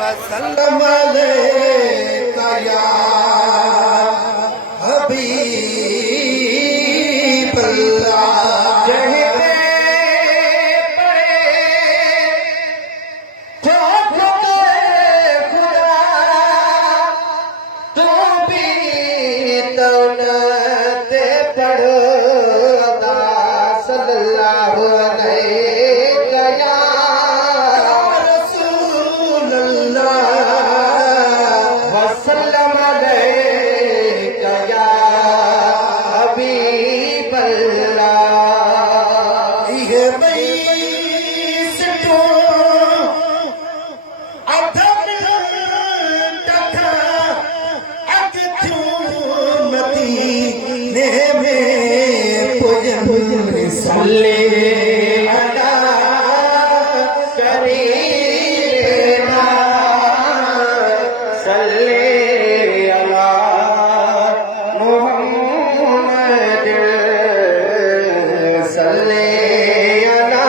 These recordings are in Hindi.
वसल्लम अलैका या हबीब अल्लाह। जहरे पड़े जो खुदा तू भी दौलत पढ़ सल्लल्लाहु अलैका या रसूल अल्लाह वसल्लम अलैका या हबीब अल्लाह। ये बैसतो अधम तथा अग क्यों मदीने में पुजन सल्ले अला करीना सल्ले अला मुहम्मद सल्ले अला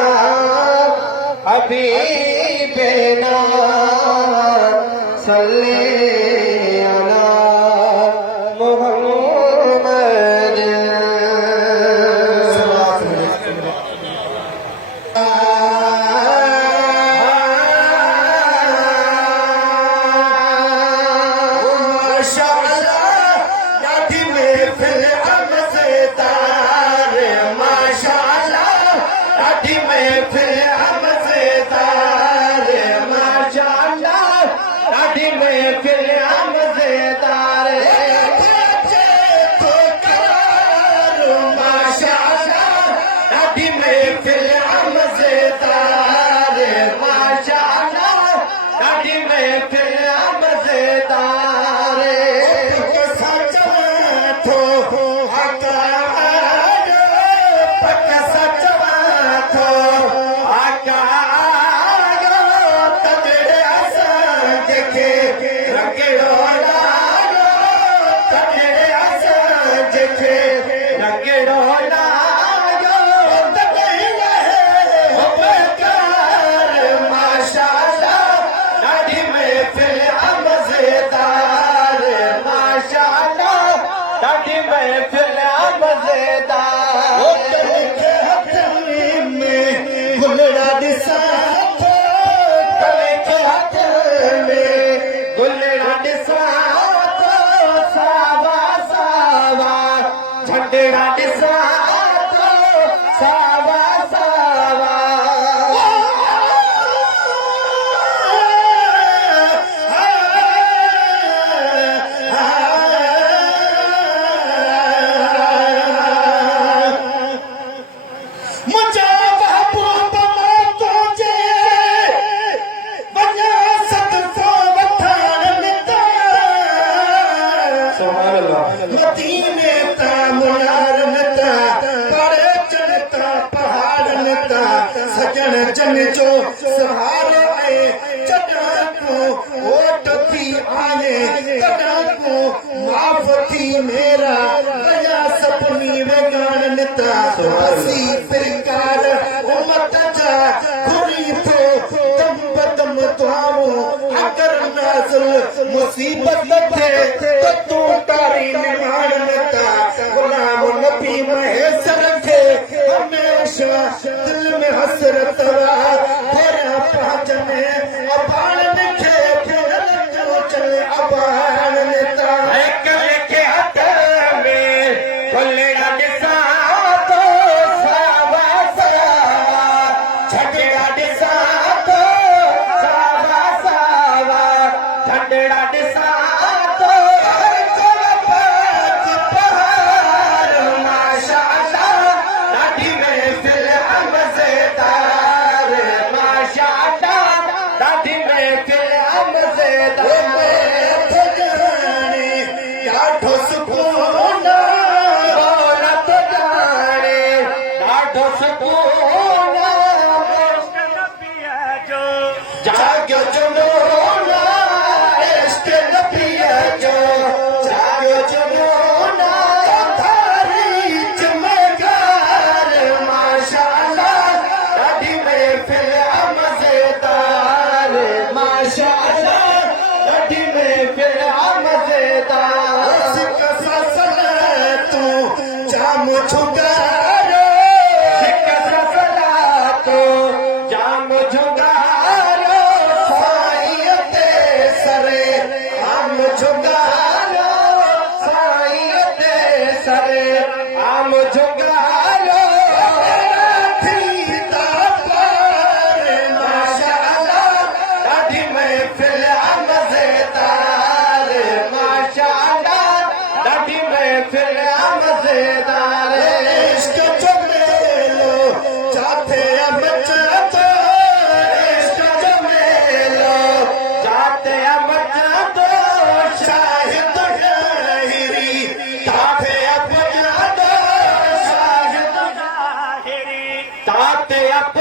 हबीबना सल्ले अला मुहम्मद। सजन जन जो सहारे आए चढ़ा को ओट थी आए चढ़ा को माफ थी मेरा गया सपनी वेगान निता हसी प्रकार उमत जा खुरी तो दम बदम दुआओ अगर नाज़िल मुसीबत थे तो तू तारी निमान निता गुलाम नबी महेसर थे हमेशा दिल में हसरत तेरा पहचने अबान निखे फिर जो चले अबान नेता एक लेके हाथ में कोले दिसा तो सावा सावा झगड़ा दिसा तो सावा सावा झगड़ा दिसा तो जागो जमोना इश्क नबिया जो जागो जमोना थारी चमगार माशाअल्लाह दादी में फिर मजेदार। माशाअल्लाह ॾाढी महफ़िल मज़ेदार सिक फसल तू जाम झुगारो हिक ससला तो जाम झुगारो साईं ते सरे आम झुगारो साईं ते सरे आम झुगारो थींदा पार माशाअल्लाह ॾाढी महफ़िल मज़ेदार माशाअल्लाह ॾाढी महफ़िल मज़ेदार इश्क जो मेलो जाते मचंदो इश्क जो मेलो जाते मचंदो शाहिद ज़ाहिरी ताते अपना दो शाहिद ज़ाहिरी ताते अपना